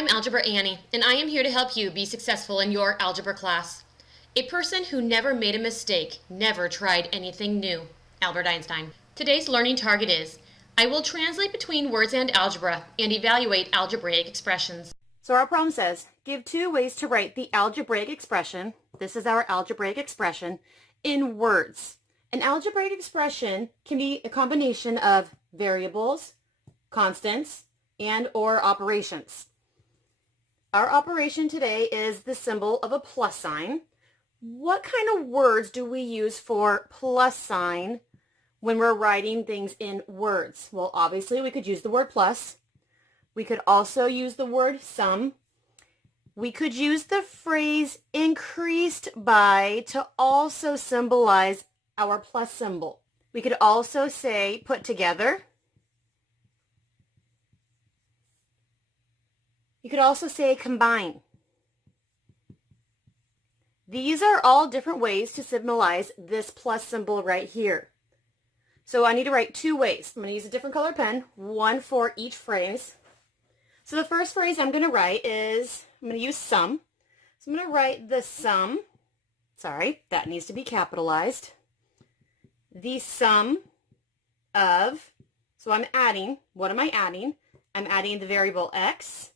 I'm Algebra Annie, and I am here to help you be successful in your algebra class. A person who never made a mistake never tried anything new. Albert Einstein. Today's learning target is, I will translate between words and algebra and evaluate algebraic expressions. So our problem says, give two ways to write the algebraic expression, this is our algebraic expression, in words. An algebraic expression can be a combination of variables, constants, and or operations. Our operation today is the symbol of a plus sign. What kind of words do we use for plus sign when we're writing things in words? Well, obviously we could use the word plus. We could also use the word sum. We could use the phrase increased by to also symbolize our plus symbol. We could also say put together. You could also say combine. These are all different ways to symbolize this plus symbol right here. So I need to write two ways. I'm going to use a different color pen, one for each phrase. So the first phrase I'm going to write is, I'm going to use sum. So I'm going to write the sum, sorry, that needs to be capitalized. The sum of, so I'm adding, what am I adding? I'm adding the variable x,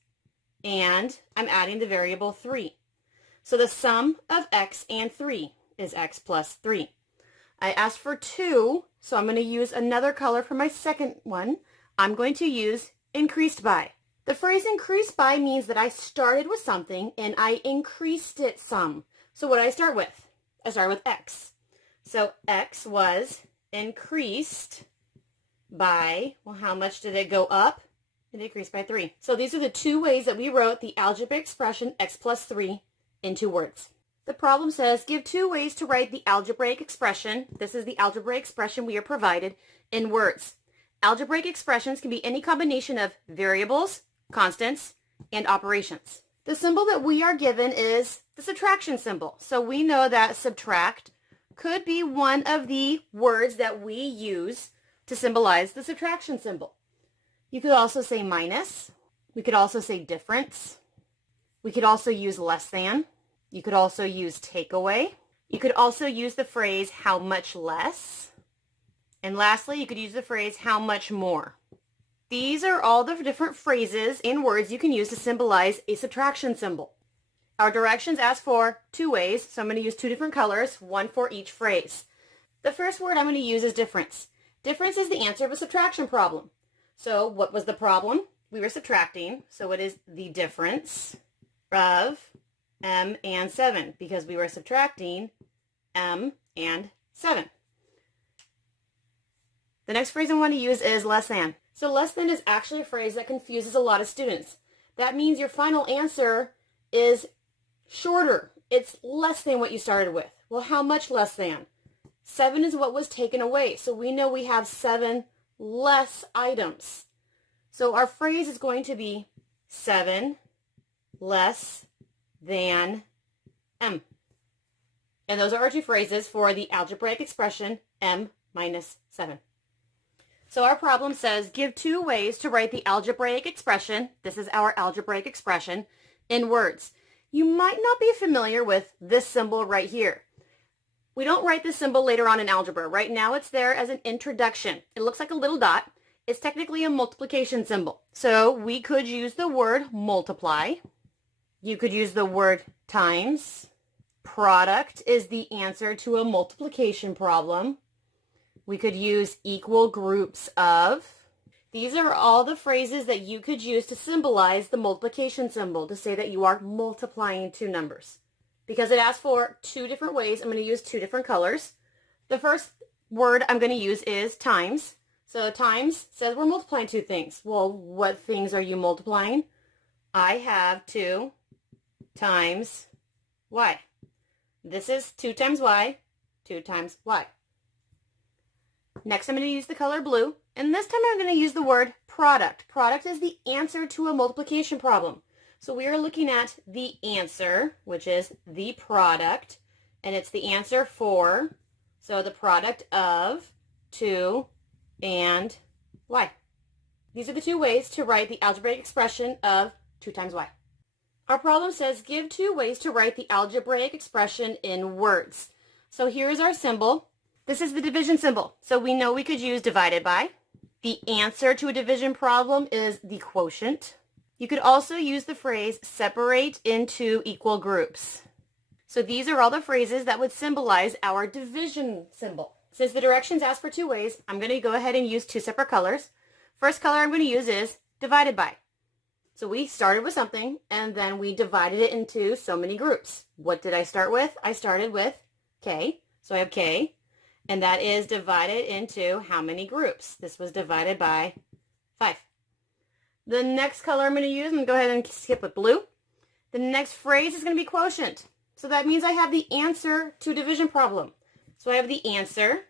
and I'm adding the variable 3. So the sum of x and 3 is x plus 3. I asked for 2, so I'm going to use another color for my second one. I'm going to use increased by. The phrase increased by means that I started with something and I increased it some. So what did I start with? I started with x. So x was increased by, well, how much did it go up? It increased by 3. So these are the two ways that we wrote the algebraic expression x plus 3 into words. The problem says, give two ways to write the algebraic expression. This is the algebraic expression we are provided in words. Algebraic expressions can be any combination of variables, constants, and operations. The symbol that we are given is the subtraction symbol. So we know that subtract could be one of the words that we use to symbolize the subtraction symbol. You could also say minus. We could also say difference. We could also use less than. You could also use take away. You could also use the phrase how much less. And lastly, you could use the phrase how much more. These are all the different phrases in words you can use to symbolize a subtraction symbol. Our directions ask for two ways, so I'm going to use two different colors, one for each phrase. The first word I'm going to use is difference. Difference is the answer of a subtraction problem. So what was the problem? We were subtracting, so it is the difference of m and 7, because we were subtracting m and 7. The next phrase I want to use is less than. So less than is actually a phrase that confuses a lot of students. That means your final answer is shorter. It's less than what you started with. Well, how much less than? 7 is what was taken away. So we know we have 7 less items. So our phrase is going to be 7 less than m. And those are our two phrases for the algebraic expression m minus 7. So our problem says, give two ways to write the algebraic expression, this is our algebraic expression, in words. You might not be familiar with this symbol right here. We don't write this symbol later on in algebra. Right now it's there as an introduction. It looks like a little dot. It's technically a multiplication symbol. So we could use the word multiply. You could use the word times. Product is the answer to a multiplication problem. We could use equal groups of. These are all the phrases that you could use to symbolize the multiplication symbol, to say that you are multiplying two numbers. Because it asks for two different ways, I'm going to use two different colors. The first word I'm going to use is times. So times says we're multiplying two things. Well, what things are you multiplying? I have 2 times y. This is 2 times y, 2 times y. Next, I'm going to use the color blue, and this time I'm going to use the word product. Product is the answer to a multiplication problem. So we are looking at the answer, which is the product, and it's the answer for, so the product of 2 and y. These are the two ways to write the algebraic expression of 2 times y. Our problem says give 2 ways to write the algebraic expression in words. So here's our symbol. This is the division symbol. So we know we could use divided by. The answer to a division problem is the quotient. You could also use the phrase separate into equal groups. So these are all the phrases that would symbolize our division symbol. Since the directions ask for 2 ways, I'm going to go ahead and use 2 separate colors. First color I'm going to use is divided by. So we started with something and then we divided it into so many groups. What did I start with? I started with K. So I have K, and that is divided into how many groups? This was divided by 5. The next color I'm going to use, I'm going to go ahead and skip with blue. The next phrase is going to be quotient. So that means I have the answer to a division problem. So I have the answer,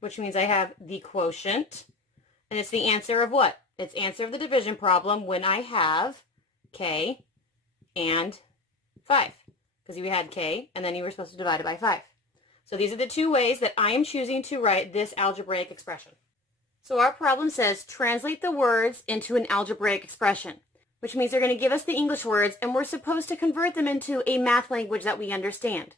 which means I have the quotient. And it's the answer of what? It's answer of the division problem when I have K and 5. Because you had K and then you were supposed to divide it by 5. So these are the 2 ways that I am choosing to write this algebraic expression. So our problem says translate the words into an algebraic expression, which means they're going to give us the English words and we're supposed to convert them into a math language that we understand.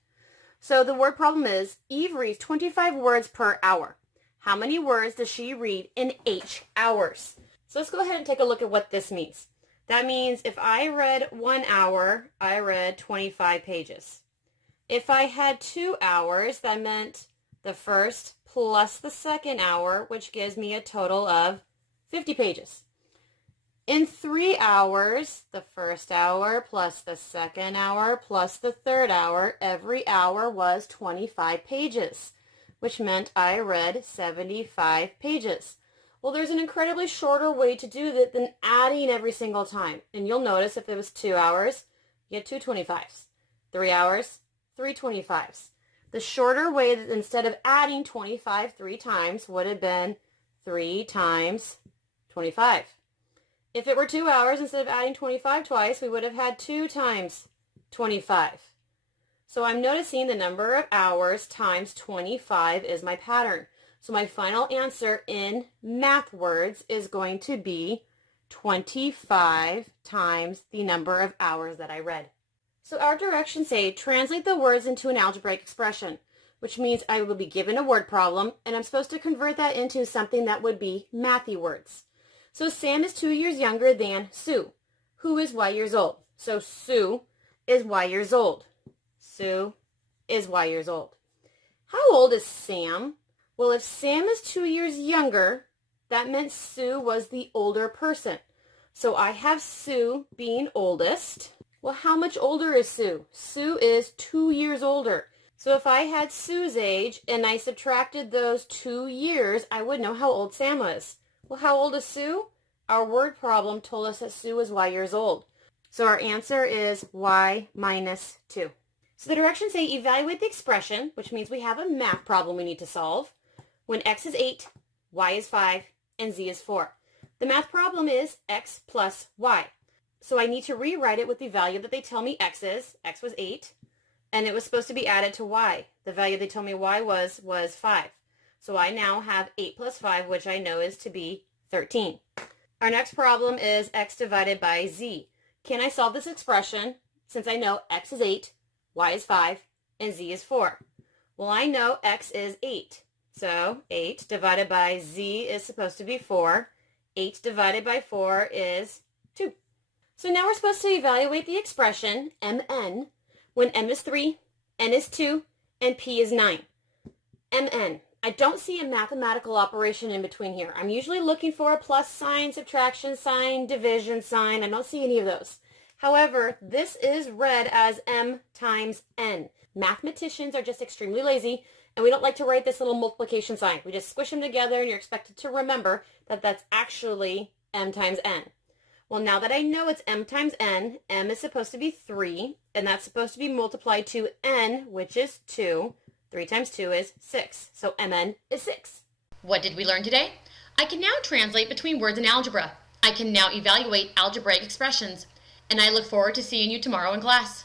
So the word problem is Eve reads 25 words per hour. How many words does she read in H hours? So let's go ahead and take a look at what this means. That means if I read 1 hour, I read 25 pages. If I had 2 hours, that meant the first plus the second hour, which gives me a total of 50 pages. In 3 hours, the first hour plus the second hour plus the third hour, every hour was 25 pages, which meant I read 75 pages. Well, there's an incredibly shorter way to do that than adding every single time. And you'll notice if it was 2 hours, you get 2 25s. 3 hours, 3 25s. The shorter way, that instead of adding 25 3 times, would have been 3 times 25. If it were 2 hours, instead of adding 25 twice, we would have had 2 times 25. So I'm noticing the number of hours times 25 is my pattern. So my final answer in math words is going to be 25 times the number of hours that I read. So our directions say translate the words into an algebraic expression, which means I will be given a word problem and I'm supposed to convert that into something that would be mathy words. So Sam is 2 years younger than Sue, who is Y years old. So Sue is Y years old. Sue is Y years old. How old is Sam? Well, if Sam is 2 years younger, that meant Sue was the older person. So I have Sue being oldest. Well, how much older is Sue? Sue is 2 years older. So if I had Sue's age and I subtracted those 2 years, I would know how old Sam was. Well, how old is Sue? Our word problem told us that Sue was Y years old. So our answer is Y minus 2. So the directions say evaluate the expression, which means we have a math problem we need to solve, when X is 8, Y is 5, and Z is 4. The math problem is X plus Y. So I need to rewrite it with the value that they tell me X is. X was 8, and it was supposed to be added to Y. The value they told me Y was 5. So I now have 8 plus 5, which I know is to be 13. Our next problem is X divided by Z. Can I solve this expression since I know X is 8, Y is 5, and Z is 4? Well, I know X is 8. So 8 divided by Z is supposed to be 4. 8 divided by 4 is 2. So now we're supposed to evaluate the expression Mn when M is 3, N is 2, and P is 9. Mn. I don't see a mathematical operation in between here. I'm usually looking for a plus sign, subtraction sign, division sign. I don't see any of those. However, this is read as M times N. Mathematicians are just extremely lazy, and we don't like to write this little multiplication sign. We just squish them together, and you're expected to remember that that's actually M times N. Well, now that I know it's M times N, M is supposed to be 3, and that's supposed to be multiplied to N, which is 2. 3 times 2 is 6. So Mn is 6. What did we learn today? I can now translate between words in algebra. I can now evaluate algebraic expressions. And I look forward to seeing you tomorrow in class.